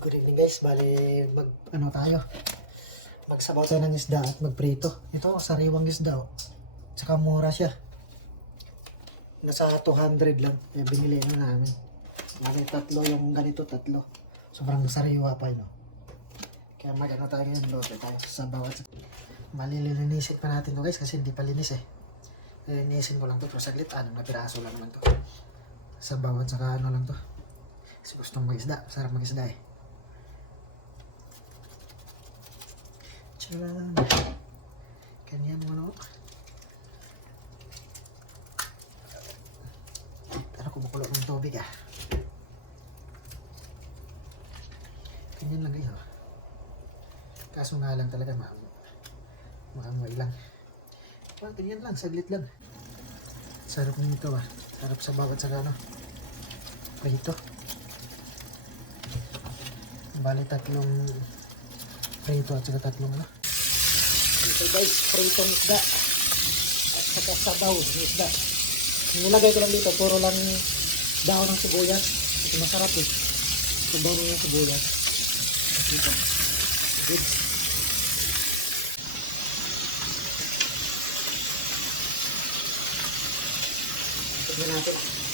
Good evening guys, bali magsabaw tayo ng isda at magprito. Ito, sariwang isda oh. Tsaka mura siya. Nasa 200 lang, kaya binili na namin. Bali tatlo yung ganito, tatlo. Sobrang sariwa pa yun oh. Kaya tayo ngayon, lote tayo sa bawat. Malilinisin pa natin to guys kasi hindi pa linis eh. Linisin ko lang to, pero saglit, 6 na piraso lang naman to. Sa bawat saka lang to. Kasi gustong mag-isda, sarap mag-isda eh. Tcharan! Ganyan mo pero kumukulo ng tubig ah. Ganyan lang kayo. Kaso nga lang talaga maamoy lang. Ganyan lang, saglit lang. Sarap nito ah. Sarap sa bawat saka prito. Bali tatlong prito at saka tatlong Ito guys, pritong isda at saka sabaw ng isda. Nilagay ko lang dito, puro lang dahon ng sibuyas. Ito masarap eh. Sabaw ng sibuyas. Dito. Good. Tignan natin.